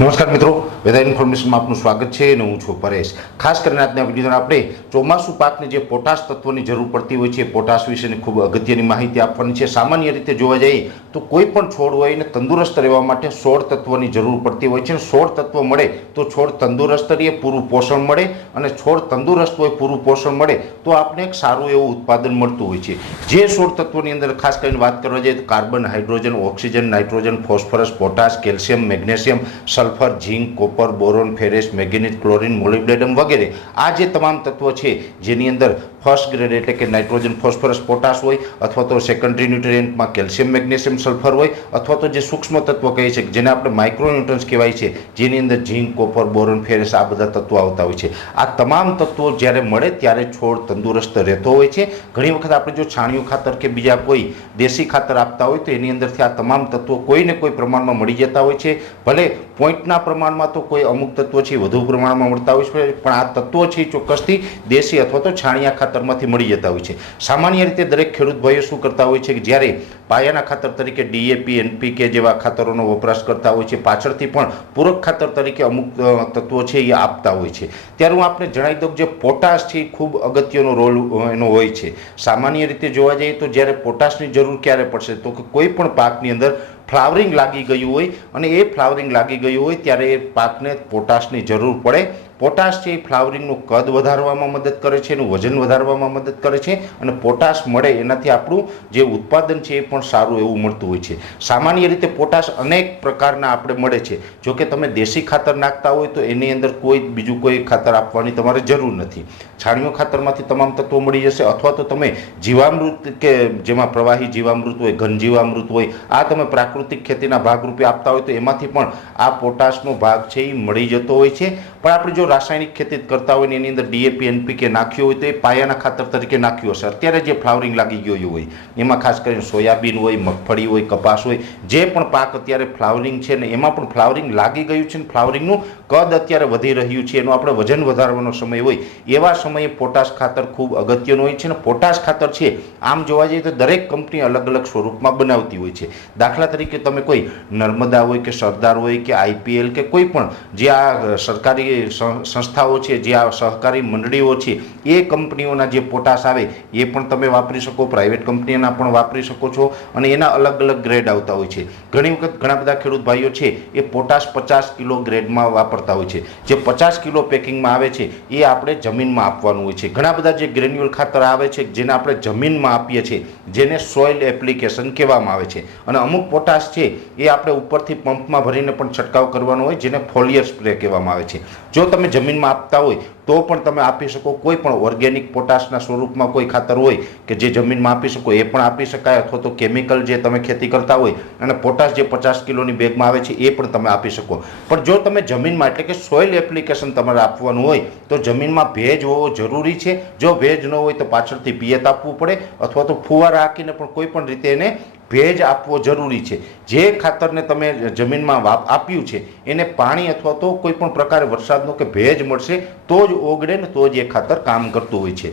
નમસ્કાર મિત્રો, વેધર ઇન્ફોર્મેશનમાં આપનું સ્વાગત છે અને હું છું પરેશ। ખાસ કરીને આજના વિડીયોમાં આપણે ચોમાસુ પાકને જે પોટાશ તત્વોની જરૂર પડતી હોય છે પોટાશ વિશેની ખૂબ અગત્યની માહિતી આપવાની છે। સામાન્ય રીતે જોવા જઈએ તો કોઈ પણ છોડ હોય ને તંદુરસ્ત રહેવા માટે 16 તત્વોની જરૂર પડતી હોય છે। 16 તત્વો મળે તો છોડ તંદુરસ્ત રહે, પૂરું પોષણ મળે અને છોડ તંદુરસ્ત હોય, પૂરું પોષણ મળે તો આપણે એક સારું એવું ઉત્પાદન મળતું હોય છે। જે 16 તત્વોની અંદર ખાસ કરીને વાત કરવા જઈએ તો carbon, hydrogen, oxygen, nitrogen, phosphorus, potash, calcium, magnesium, sulphur, zinc, copper, boron, ferrous, manganese, chlorine, molybdenum વગેરે આ જે તમામ તત્વો છે જેની અંદર ફર્સ્ટ ગ્રેડ એટલે કે નાઇટ્રોજન, ફોસ્ફરસ, પોટાશ હોય અથવા તો સેકન્ડરી ન્યુટ્રિયન્ટમાં કેલ્શિયમ, મેગ્નેશિયમ, સલ્ફર હોય અથવા તો જે સૂક્ષ્મ તત્વો કહે છે જેને આપણે માઇક્રોન્યુટ્રન્સ કહેવાય છે જેની અંદર ઝીંક, કોપર, બોરોન, ફેરેસ આ બધા તત્વો આવતા હોય છે। આ તમામ તત્વો જ્યારે મળે ત્યારે છોડ તંદુરસ્ત રહેતો હોય છે। ઘણી વખત આપણે જો છાણિયું ખાતર કે બીજા કોઈ દેશી ખાતર આપતા હોય તો એની અંદરથી આ તમામ તત્વો કોઈને કોઈ પ્રમાણમાં મળી જતા હોય છે। ભલે પોઈન્ટના પ્રમાણમાં તો કોઈ અમુક તત્વો છે વધુ પ્રમાણમાં મળતા હોય છે પણ આ તત્વો છે ચોક્કસથી દેશી અથવા તો છાણિયા ખાતરમાંથી મળી જતા હોય છે। સામાન્ય રીતે દરેક ખેડૂત ભાઈઓ શું કરતા હોય છે કે જ્યારે પાયાના ખાતર તરીકે ડીએપી, એનપીકે જેવા ખાતરોનો વપરાશ કરતા હોય છે પાછળથી પણ પૂરક ખાતર તરીકે અમુક તત્વો છે એ આપતા હોય છે। ત્યારે હું આપને જણાવી દઉં જે પોટાશ છે એ ખૂબ અગત્યનો રોલ એનો હોય છે। સામાન્ય રીતે જોવા જઈએ તો જ્યારે પોટાશની જરૂર ક્યારે પડશે તો કે કોઈ પણ પાકની અંદર ફ્લાવરિંગ લાગી ગયું હોય અને એ ફ્લાવરિંગ લાગી ગયું હોય ત્યારે એ પાકને પોટાશની જરૂર પડે। પોટાશ છે એ ફ્લાવરિંગનું કદ વધારવામાં મદદ કરે છે, એનું વજન વધારવામાં મદદ કરે છે અને પોટાશ મળે એનાથી આપણું જે ઉત્પાદન છે એ પણ સારું એવું મળતું હોય છે। સામાન્ય રીતે પોટાશ અનેક પ્રકારના આપણે મળે છે। જો કે તમે દેશી ખાતર નાખતા હોય તો એની અંદર કોઈ બીજું કોઈ ખાતર આપવાની તમારે જરૂર નથી। છાણિયું ખાતરમાંથી તમામ તત્વો મળી જશે અથવા તો તમે જીવામૃત કે જેમાં પ્રવાહી જીવામૃત હોય, ઘન જીવામૃત હોય આ તમે પ્રાકૃતિક ખેતીના ભાગરૂપે આપતા હોય તો એમાંથી પણ આ પોટાશનો ભાગ છે એ મળી જતો હોય છે। પણ આપણે જો રાસાયણિક ખેતી કરતા હોય ને એની અંદર ડીએપી, એનપીકે નાખ્યો હોય તો એ પાયાના ખાતર તરીકે નાખ્યો હશે। અત્યારે જે ફ્લાવરિંગ લાગી ગયું હોય એમાં ખાસ કરીને સોયાબીન હોય, મગફળી હોય, કપાસ હોય, જે પણ પાક અત્યારે ફ્લાવરિંગ છે ને એમાં પણ ફ્લાવરિંગ લાગી ગયું છે ને ફ્લાવરિંગનું કદ અત્યારે વધી રહ્યું છે, એનું આપણે વજન વધારવાનો સમય હોય એવા સમયે પોટાશ ખાતર ખૂબ અગત્યનું હોય છે। ને પોટાશ ખાતર છે આમ જોવા જઈએ તો દરેક કંપની અલગ અલગ સ્વરૂપમાં બનાવતી હોય છે। દાખલા તરીકે તમે કોઈ નર્મદા હોય કે સરદાર હોય કે આઈપીએલ કે કોઈ પણ જે આ સરકારી સંસ્થાઓ છે, જે આ સહકારી મંડળીઓ છે એ કંપનીઓના જે પોટાશ આવે એ પણ તમે વાપરી શકો, પ્રાઇવેટ કંપનીના પણ વાપરી શકો છો અને એના અલગ અલગ ગ્રેડ આવતા હોય છે। ઘણી વખત ઘણા બધા ખેડૂત ભાઈઓ છે એ પોટાશ 50 કિલો ગ્રેડમાં વાપરતા હોય છે। જે 50 કિલો પેકિંગમાં આવે છે એ આપણે જમીનમાં આપવાનું હોય છે। ઘણા બધા જે ગ્રેન્યુઅલ ખાતર આવે છે જેને આપણે જમીનમાં આપીએ છીએ જેને સોઇલ એપ્લિકેશન કહેવામાં આવે છે અને અમુક પોટાશ છે એ આપણે ઉપરથી પંપમાં ભરીને પણ છંટકાવ કરવાનો હોય જેને ફોલિયર સ્પ્રે કહેવામાં આવે છે। જો તમે જમીનમાં આપતા હોય તો પણ તમે આપી શકો। કોઈ પણ ઓર્ગેનિક પોટાશના સ્વરૂપમાં કોઈ ખાતર હોય કે જે જમીનમાં આપી શકો એ પણ આપી શકાય અથવા તો કેમિકલ જે તમે ખેતી કરતા હોય અને પોટાશ જે 50 કિલોની બેગમાં આવે છે એ પણ તમે આપી શકો। પણ જો તમે જમીનમાં એટલે કે સોઇલ એપ્લિકેશન તમારે આપવાનું હોય તો જમીનમાં ભેજ હોવો જરૂરી છે। જો ભેજ ન હોય તો પાછળથી પિયત આપવું પડે અથવા તો ફુવારા હાંકીને પણ કોઈ પણ રીતે એને ભેજ આપવો જરૂરી છે। જે ખાતરને તમે જમીનમાં આપ્યું છે એને પાણી અથવા તો કોઈ પણ પ્રકારે વરસાદનો કે ભેજ મળશે તો જ ઓગળે ને તો જ એ ખાતર કામ કરતું હોય છે।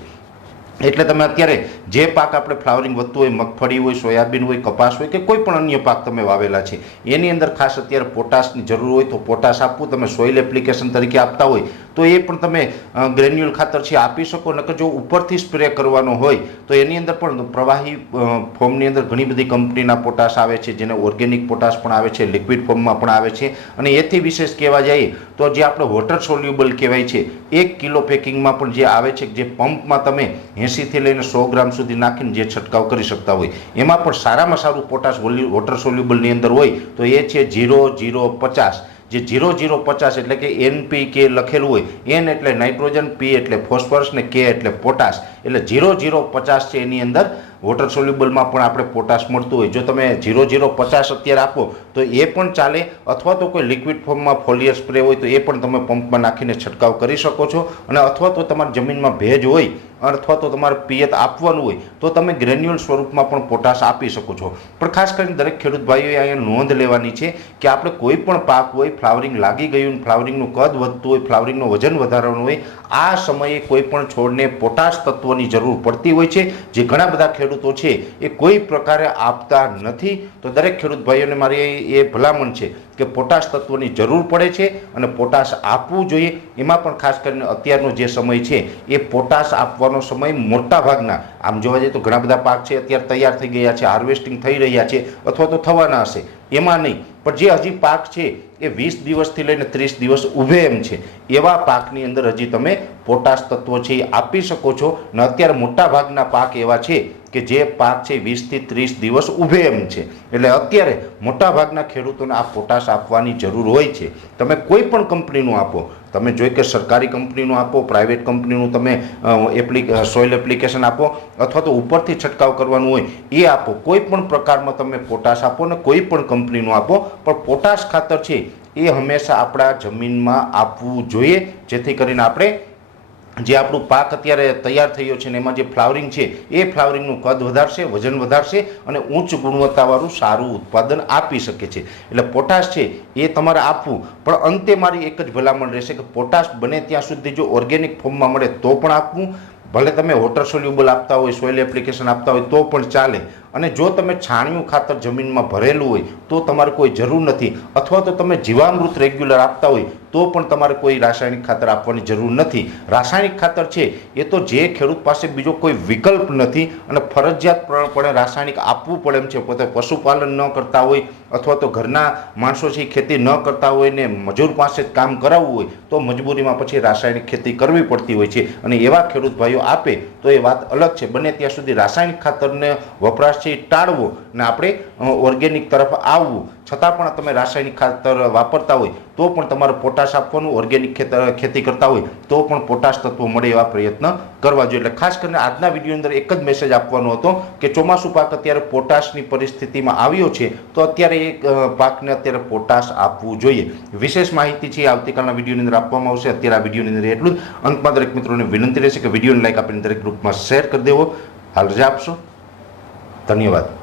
એટલે તમે અત્યારે જે પાક આપણે ફ્લાવરિંગ વધતું હોય, મગફળી હોય, સોયાબીન હોય, કપાસ હોય કે કોઈ પણ અન્ય પાક તમે વાવેલા છે એની અંદર ખાસ અત્યારે પોટાશની જરૂર હોય તો પોટાશ આપવું। તમે સોઇલ એપ્લિકેશન તરીકે આપતા હોય તો એ પણ તમે ગ્રેન્યુઅલ ખાતર છે આપી શકો। નકર જો ઉપરથી સ્પ્રે કરવાનો હોય તો એની અંદર પણ પ્રવાહી ફોર્મની અંદર ઘણી બધી કંપનીના પોટાશ આવે છે જેને ઓર્ગેનિક પોટાશ પણ આવે છે, લિક્વિડ ફોર્મમાં પણ આવે છે અને એથી વિશેષ કહેવા જઈએ તો જે આપણે વોટર સોલ્યુબલ કહેવાય છે 1 કિલો પેકિંગમાં પણ જે આવે છે જે પંપમાં તમે 80થી લઈને 100 ગ્રામ સુધી નાખીને જે છંટકાવ કરી શકતા હોય એમાં પણ સારામાં સારું પોટાશ વોટર સોલ્યુબલની અંદર હોય તો એ છે 0050। જે 0050 એટલે કે એનપીકે લખેલું હોય, એન એટલે નાઇટ્રોજન, પી એટલે ફોસ્ફરસ ને કે એટલે પોટાશ એટલે 0050 છે એની અંદર વોટર સોલ્યુબલમાં પણ આપણે પોટાશ મળતું હોય। જો તમે 0050 અત્યારે આપો તો એ પણ ચાલે અથવા તો કોઈ લિક્વિડ ફોર્મમાં ફોલિયર સ્પ્રે હોય તો એ પણ તમે પંપમાં નાખીને છંટકાવ કરી શકો છો અને અથવા તો તમારી જમીનમાં ભેજ હોય અથવા તો તમારે પિયત આપવાનું હોય તો તમે ગ્રેન્યુઅલ સ્વરૂપમાં પણ પોટાશ આપી શકો છો। પણ ખાસ કરીને દરેક ખેડૂત ભાઈઓએ અહીંયા નોંધ લેવાની છે કે આપણે કોઈ પણ પાક હોય ફ્લાવરિંગ લાગી ગયું, ફ્લાવરિંગનું કદ વધતું હોય, ફ્લાવરિંગનું વજન વધારવાનું હોય આ સમયે કોઈ પણ છોડને પોટાશ તત્વોની જરૂર પડતી હોય છે જે ઘણા બધા ખેડૂતો છે એ કોઈ પ્રકારે આપતા નથી। તો દરેક ખેડૂત ભાઈઓને મારી એ ભલામણ છે કે પોટાશ તત્વની જરૂર પડે છે અને પોટાશ આપવું જોઈએ. એમાં પણ ખાસ કરીને અત્યારનો જે સમય છે એ પોટાશ આપવાનો સમય મોટા ભાગના આમ જોવા જઈએ તો ઘણા બધા પાક છે અત્યારે તૈયાર થઈ ગયા છે, હાર્વેસ્ટિંગ થઈ રહ્યા છે અથવા તો થવાના હશે, એમાં નહીં. પણ જે હજી પાક છે એ 20 દિવસથી લઈને 30 દિવસ ઊભે એમ છે, એવા પાકની અંદર હજી તમે પોટાશ તત્વો છે એ આપી શકો છો. ને અત્યારે મોટા ભાગના પાક એવા છે કે જે પાક છે 20 થી 30 દિવસ ઊભે એમ છે. એટલે અત્યારે મોટા ભાગના ખેડૂતોને આ પોટાશ આપવાની જરૂર હોય છે. તમે કોઈ પણ કંપનીનું આપો, તમે જોઈ કે સરકારી કંપનીનું આપો, પ્રાઇવેટ કંપનીનું તમે સોઇલ એપ્લિકેશન આપો અથવા તો ઉપરથી છંટકાવ કરવાનું હોય એ આપો, કોઈ પણ પ્રકારમાં તમે પોટાશ આપો ને કોઈ પણ કંપનીનું આપો, પણ પોટાશ ખાતર છે એ હંમેશા આપણા જમીનમાં આપવું જોઈએ, જેથી કરીને આપણે જે આપણું પાક અત્યારે તૈયાર થયો છે ને એમાં જે ફ્લાવરિંગ છે એ ફ્લાવરિંગનું કદ વધારશે, વજન વધારશે અને ઉચ્ચ ગુણવત્તાવાળું સારું ઉત્પાદન આપી શકે છે. એટલે પોટાશ છે એ તમારે આપવું, પણ અંતે મારી એક જ ભલામણ રહેશે કે પોટાશ બને ત્યાં સુધી જો ઓર્ગેનિક ફોર્મમાં મળે તો પણ આપવું. ભલે તમે વોટર સોલ્યુબલ આપતા હોય, સોઇલ એપ્લિકેશન આપતા હોય તો પણ ચાલે. અને જો તમે છાણિયું ખાતર જમીનમાં ભરેલું હોય તો તમારે કોઈ જરૂર નથી, અથવા તો તમે જીવામૃત રેગ્યુલર આપતા હોય તો પણ તમારે કોઈ રાસાયણિક ખાતર આપવાની જરૂર નથી. રાસાયણિક ખાતર છે એ તો જે ખેડૂત પાસે બીજો કોઈ વિકલ્પ નથી અને ફરજિયાતપણે રાસાયણિક આપવું પડે એમ છે, પોતે પશુપાલન ન કરતા હોય અથવા તો ઘરના માણસો છે ખેતી ન કરતા હોય ને મજૂર પાસે જ કામ કરાવવું હોય તો મજબૂરીમાં પછી રાસાયણિક ખેતી કરવી પડતી હોય છે. અને એવા ખેડૂત ભાઈઓ આપે તો એ વાત અલગ છે. બને ત્યાં સુધી રાસાયણિક ખાતરને વપરાશ છે ટાળવો ને આપણે ઓર્ગેનિક તરફ આવવું. છતાં પણ તમે રાસાયણિક ખાતર વાપરતા હોય તો પણ તમારે પોટાશ આપવાનું, ઓર્ગેનિક ખેતી કરતા હોય તો પણ પોટાશ તત્વો મળે એવા પ્રયત્ન કરવા જોઈએ. એટલે ખાસ કરીને આજના વિડીયો અંદર એક જ મેસેજ આપવાનો હતો કે ચોમાસું પાક અત્યારે પોટાશની પરિસ્થિતિમાં આવ્યો છે તો અત્યારે એ પાકને અત્યારે પોટાશ આપવું જોઈએ. વિશેષ માહિતી છે આવતીકાલના વિડીયોની અંદર આપવામાં આવશે. અત્યારે આ વિડીયોની અંદર એટલું જ. અંતમાં દરેક મિત્રોને વિનંતી રહેશે કે વિડીયોને લાઈક આપીને દરેક ગ્રુપમાં શેર કરી દેવો. હાલ રજા આપશો. ધન્યવાદ.